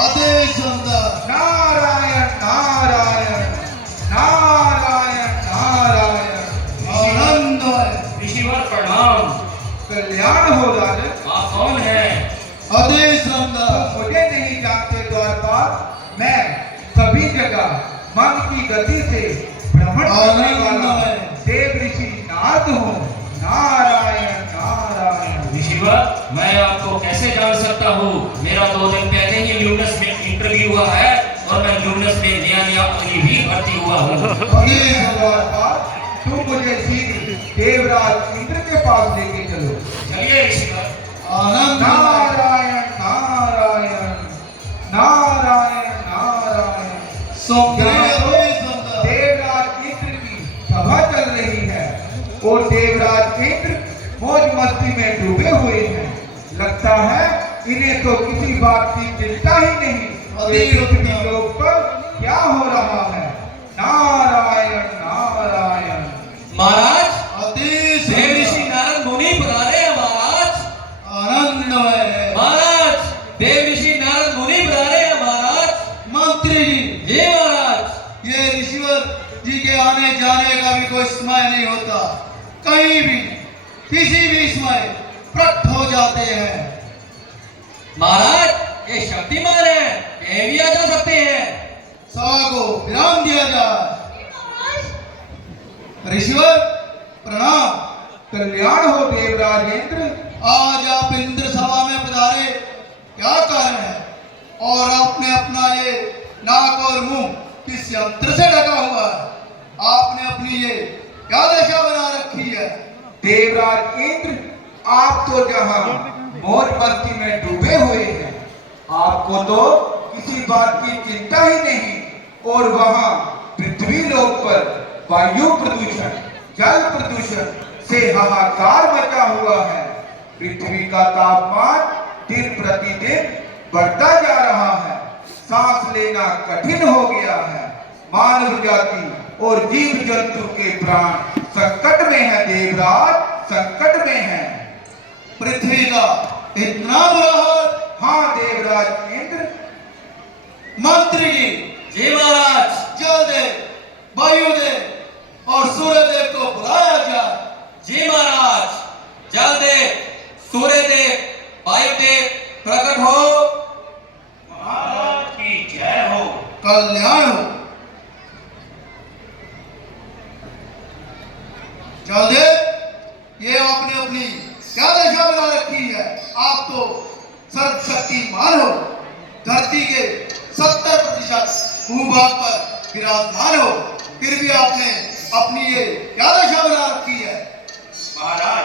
अति सुंदर। नारायण नारायण नारायण नारायण। आनंद है। ऋषिवर प्रणाम। कल्याण हो राजन। आप कौन है? अति सुंदर। मुझे नहीं जानते द्वारपाल, मैं सभी जगह मन की गति से भ्रमण करने वाला देव ऋषि नारद हूँ। नारायण नारायण। ऋषिवर, मैं आपको कैसे जान सकता हूँ? मेरा 2 दिन पहले ही ल्यूनस में इंटरव्यू हुआ है और मैं ल्यूनस में नया अभी भी भर्ती हुआ हूँ। अरे द्वारपाल, तुम मुझे सीधे देवराज इंद्र के पास लेके चलो। चलिए ऋषिवर। आनंद। नारायण नारायण नारायण नारायण। देवराज इंद्र की सभा चल रही है और देवराज इंद्र मौज मस्ती में डूबे हुए हैं। लगता है इन्हें तो किसी बात की चिंता ही नहीं कि पृथ्वी लोक पर क्या हो रहा है। नारायण नारायण। महाराज, अति देव ऋषि नारद मुनि पधारे हैं महाराज। आनंद है। महाराज, देव ऋषि नारद मुनि पधारे हैं महाराज। मंत्री जी, जी महाराज। ये ऋषिवर जी के आने जाने का भी कोई समय नहीं होता। कहीं भी किसी भी समय प्रकट हो जाते हैं। महाराज, ये शक्तिमान है, कहीं भी आ जा सकते हैं। सभा को विराम दिया जाए। ऋषिवर प्रणाम। कल्याण हो देवराज इंद्र। आज आप इंद्र सभा में पधारे, क्या कारण है? और आपने अपना ये नाक और मुंह किस यंत्र से ढका हुआ है? आपने अपनी ये क्या दशा बना रखी है? देवराज इंद्र, आप तो जहां मौज मस्ती में डूबे हुए हैं, आपको तो किसी बात की चिंता ही नहीं। और वहां पृथ्वी लोक पर वायु प्रदूषण, जल प्रदूषण से हाहाकार मचा हुआ है। पृथ्वी का तापमान दिन प्रतिदिन बढ़ता जा रहा है। सांस लेना कठिन हो गया है। मानव जाति और जीव जंतु के प्राण संकट में है देवराज, संकट में है। पृथ्वी का इतना बुरा हाल? हाँ देवराज इंद्र। मंत्री जी, जी महाराज। जल देव, वायु देव और सूर्य देव को बुलाया जाए। जी महाराज। जल देव, सूर्य देव, वायु देव प्रकट हो। महाराज की जय हो। कल्याण हो। जल देव, ये आपने अपनी क्या दशा बना रखी है? आप तो सर्वशक्तिमान हो। धरती के 70% भूभाग पर विराजमान हो, फिर भी आपने अपनी ये क्या दशा बना रखी है? महाराज,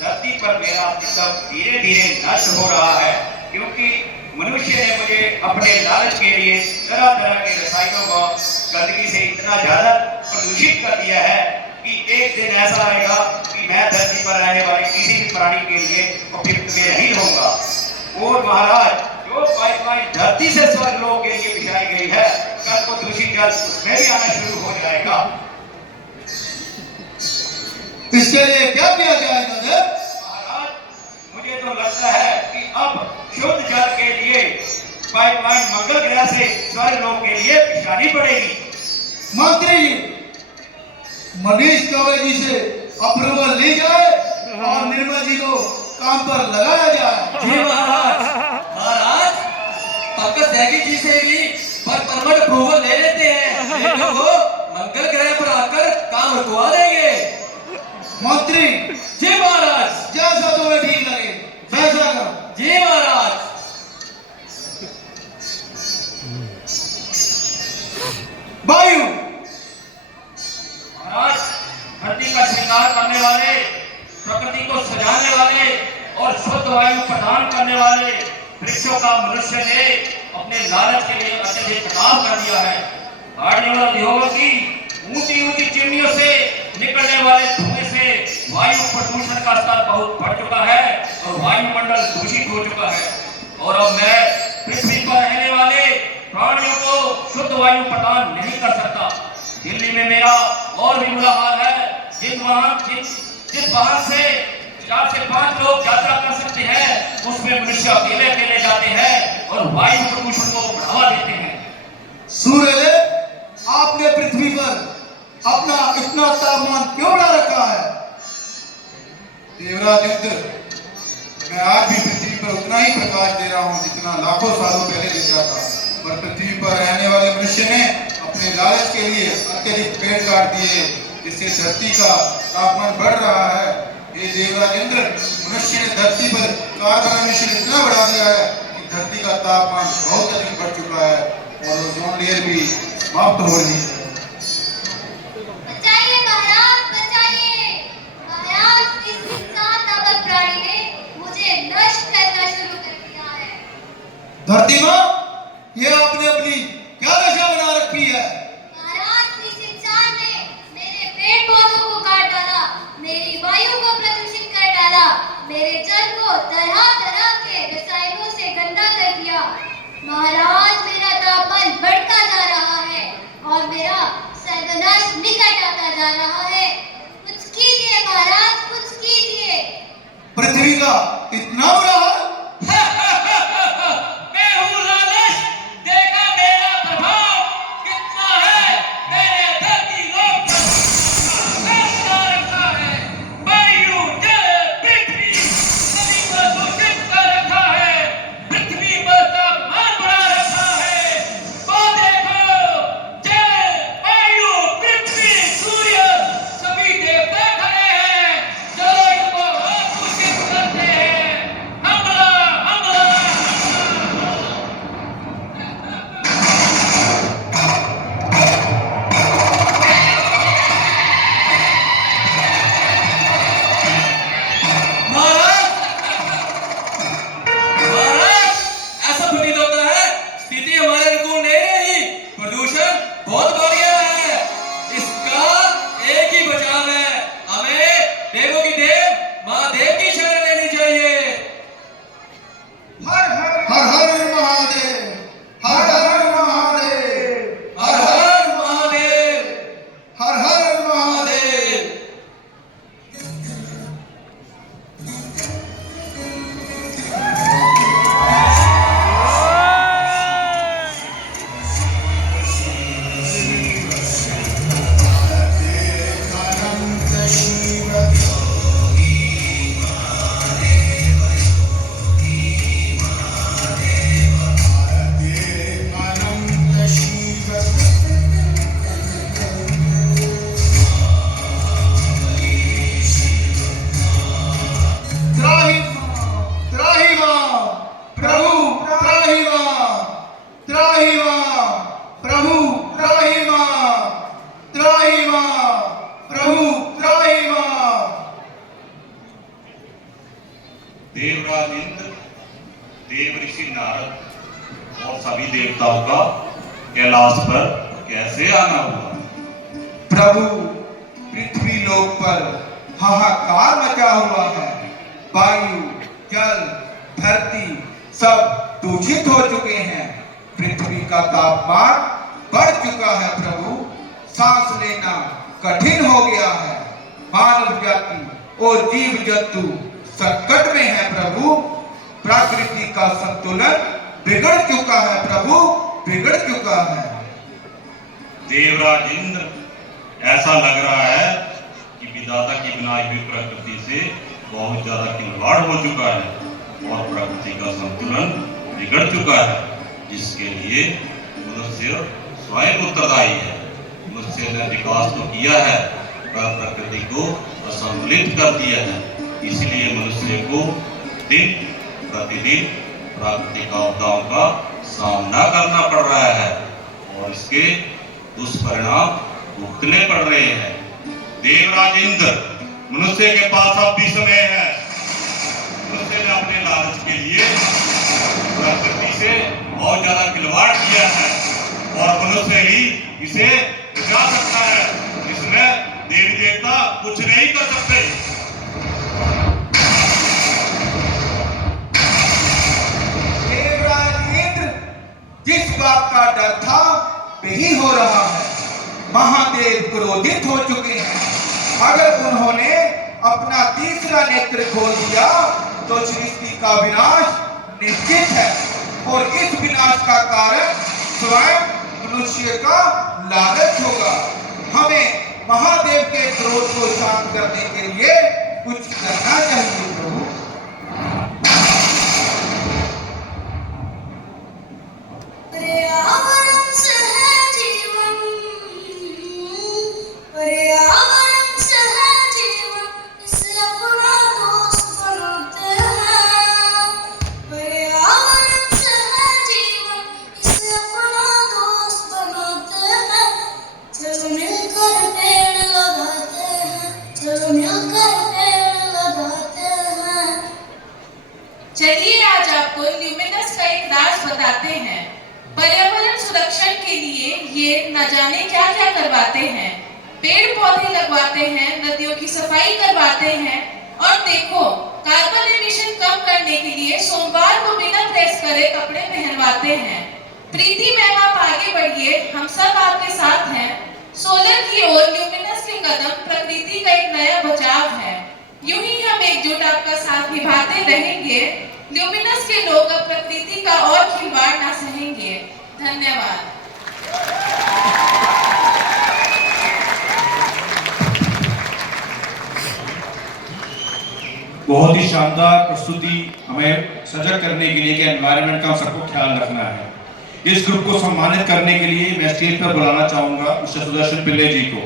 धरती पर मेरा अस्तित्व धीरे धीरे नष्ट हो रहा है, क्योंकि मनुष्य ने मुझे अपने लालच के लिए तरह तरह के रसायनों व गंदगी से इतना ज्यादा प्रदूषित कर दिया है कि एक दिन ऐसा आएगा कि मैं धरती पर रहने वाले किसी भी प्राणी के लिए उपयुक्त में नहीं होगा। और महाराज, जो पाइपलाइन धरती से स्वर्ग लोक के लिए बिछाई गई है, कल को दूषित जल उसमें भी आना शुरू हो जाएगा। इसके लिए क्या किया जाएगा देव? महाराज, मुझे तो लगता है कि अब शुद्ध जल के लिए पाइपलाइन मंगल ग्रह से स्वर्ग लोक के लिए बिछानी पड़ेगी। मंत्री जी, मनीष चौबे जी से अप्रूवल ली जाए और निर्मल जी को काम पर लगाया जाए। जी महाराज। महाराज, पंकज त्यागी जी से भी परमिट अप्रूवल ले लेते हैं, लेकिन वो मंगल ग्रह पर आकर काम रुकवा देंगे। मंत्री जी महाराज। जैसा तुम्हें ठीक लगे वैसा करो। जी महाराज। वायु, महाराज, धरती का श्रृंगार करने वाले, प्रकृति को सजाने वाले और शुद्ध वायु प्रदान करने वाले वृक्षों का मनुष्य ने अपने लालच के लिए अत्यधिक कटाव कर दिया है। हार्डवेयर उद्योगों की ऊंची ऊंची चिमनियों से निकलने वाले धुएं से वायु प्रदूषण का स्तर बहुत बढ़ चुका है और वायुमंडल दूषित हो चुका है। और अब मैं पृथ्वी पर रहने वाले प्राणियों को शुद्ध वायु प्रदान नहीं कर सकता। दिल्ली में मेरा और भी बुरा हाल है। जिस वाहन से 4 से 5 लोग यात्रा कर सकते हैं, उसमें मनुष्य अकेले अकेले जाते हैं और और वायु प्रदूषण को बढ़ावा देते हैं। सूर्यदेव, आपने पृथ्वी पर अपना इतना तापमान क्यों बढ़ा रखा है? देवराज इंद्र, मैं आज भी पृथ्वी पर उतना ही प्रकाश दे रहा हूँ जितना लाखों सालों पहले देता था, पर पृथ्वी पर रहने वाले मनुष्य ने अपने लालच के लिए अत्यधिक पेड़ काट दिए, जिससे धरती का तापमान बढ़ रहा है। ये देवराज इंद्र, मनुष्य ने धरती पर कार्बन एमिशन इतना बढ़ा दिया है कि धरती का तापमान बहुत अधिक बढ़ चुका है और ओजोन लेयर भी समाप्त हो रही है। बचाइए महाराज, बचाइए महाराज, इस इंसान नामक प्राणी ने मुझे नष्ट करना शुरू कर दिया है। धरती माँ, ये आपने अपनी क्या दशा बना रखी है? महाराज, इस इंसान ने मेरे पेड़ पौधों को काट डाला, मेरी वायु को प्रदूषित कर डाला, मेरे जल को तरह तरह के रसायनों से गंदा कर दिया। महाराज, मेरा तापमान बढ़ता जा रहा है और मेरा सर्वनाश निकट आता जा रहा है। कुछ कीजिए महाराज, कुछ कीजिए। पृथ्वी का इतना बुरा हाल? मैं हूँ लालच, देखा मेरा प्रभाव कितना है। मेरे धरती लोक पर फैसला रखा है। वायु, जल, पृथ्वी सभी को दूषित कर रखा है। पृथ्वी पर तापमान बढ़ा रखा है। वो देखो, जल, वायु, पृथ्वी, सूर्य सभी देवता खड़े हैं। चलो इनको और दूषित करते हैं। हमला, हमला, महाराज, महाराज, ऐसा प्रतीत होता है स्थिति हमारे अनुकूल नहीं रही। प्रदूषण बहुत बढ़ गया है। इसका एक ही बचाव है, हमें देवों की देव महादेव की शरण लेनी चाहिए। हर हर हर हर महादेव, हर हर महादेव, हर हर महादेव, हर हर महादेव। महादेव। त्राहि मां, प्रभु त्राहि मां, त्राहि मां, प्रभु त्राहि मां, त्राहि मां, प्रभु त्राहि मां। देवराज इंद्र, देव ऋषि नारद और सभी देवताओं का कैलाश पर कैसे आना हुआ? प्रभु, पृथ्वी लोक पर हाहाकार मचा हुआ है। वायु, जल, धरती सब दूषित हो चुके हैं। पृथ्वी का तापमान बढ़ चुका है प्रभु, सांस लेना कठिन हो गया है। मानव जाति और जीव जंतु संकट में है प्रभु। प्रकृति का संतुलन बिगड़ चुका है प्रभु, बिगड़ चुका है। देवराज इंद्र, ऐसा लग रहा है कि विधाता की बनाई हुई प्रकृति से बहुत ज्यादा खिलवाड़ हो चुका है और प्रकृति का संतुलन बिगड़ चुका है, जिसके लिए मनुष्य स्वयं उत्तरदायी है। मनुष्य ने विकास तो किया है पर प्रकृति को असंतुलित कर दिया है। इसलिए मनुष्य को दिन प्रतिदिन प्राकृतिक आपदाओं का सामना करना पड़ रहा है और इसके दुष्परिणाम भुगतने पड़ रहे हैं। देवराज इंद्र, मनुष्य के पास अब भी समय है। मनुष्य ने अपने लालच के लिए प्रकृति से बहुत ज्यादा खिलवाड़ किया है और मनुष्य ही इसे बचा सकता है। इसमें देवी देवता कुछ नहीं कर सकते। देवराज इंद्र, जिस बात का डर था वही हो रहा है। महादेव क्रोधित हो चुके हैं। अगर उन्होंने अपना तीसरा नेत्र खोल दिया तो सृष्टि का विनाश निश्चित है। और इस विनाश का कारण स्वयं मनुष्य का लालच होगा। हमें महादेव के क्रोध को शांत करने के लिए कुछ करना चाहिए प्रभु। पर्यावरण सहजीवन, पर्यावरण सहजीवन, इसे अपना दोस्त बनाते हैं। पर्यावरण सहजीवन, इसे अपना दोस्त बनाते हैं। चलो मिलकर पेड़ लगाते हैं, चलो मिलकर पेड़ लगाते हैं। चलिए आज आपको ल्यूमिनस का एक राज बताते हैं। पर्यावरण संरक्षण के लिए ये न जाने क्या क्या करवाते हैं। पेड़ पौधे लगवाते हैं, नदियों की सफाई करवाते हैं और देखो कार्बन एमिशन कम करने के लिए सोमवार को बिना प्रेस करे कपड़े पहनवाते हैं। प्रीति मैम आप आगे बढ़िए, हम सब आपके साथ हैं। सोलर की ओर ल्यूमिनस के कदम प्रकृति का एक नया बचाव है। यूं ही हम एकजुट आपका साथ निभाते रहेंगे। ल्यूमिनस के लोग अब प्रकृति का और खिलवाड़ ना सहेंगे। धन्यवाद। बहुत ही शानदार प्रस्तुति हमें सजग करने के लिए कि एनवायरनमेंट का सबको ख्याल रखना है। इस ग्रुप को सम्मानित करने के लिए मैं स्टेज पर बुलाना चाहूंगा मिस्टर सुदर्शन पिल्ले जी को।